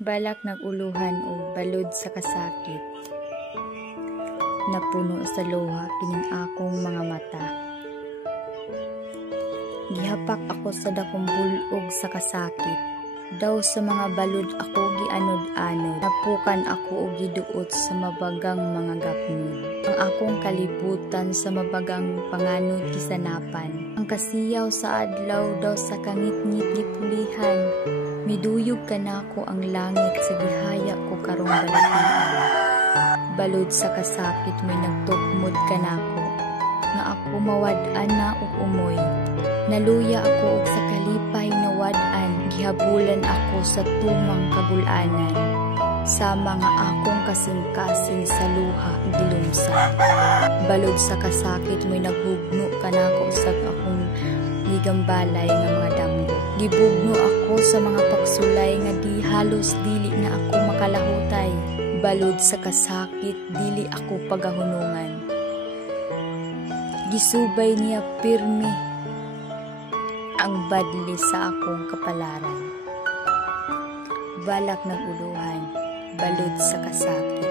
Balak naguluhan o balod sa kasakit. Napuno sa luha kining akong mga mata. Gihapak ako sa dakong bulog sa kasakit. Daw sa mga balod ako gianod-anod. Napukan ako o giduot sa mabagang mga gapnod. Ang akong kalibutan sa mabagang panganod kisanapan. Ang kasiyaw sa adlaw daw sa kangit-ngit gipulihan. Miduyog kanako ang langit sa gihaya ko karong balakian. Balod sa kasakit may nagtukmod kanako. Nga ako mawad-an na ug umoy. Naluya ako og sa kalipay na wad-an. Gihabulan ako sa tumang kagulanan. Sa mga akong kasing-kasing sa luha gilumsa. Balod sa kasakit may naghugno kanako sa akong gigambalay nga mga damgo. Gibugno ako sa mga pagsulay nga di halos dili na ako makalahutay. Balod sa kasakit dili ako pagahunungan. Gisubay niya pirmi ang badli sa akong kapalaran. Balak naguluhan, balod sa kasakit.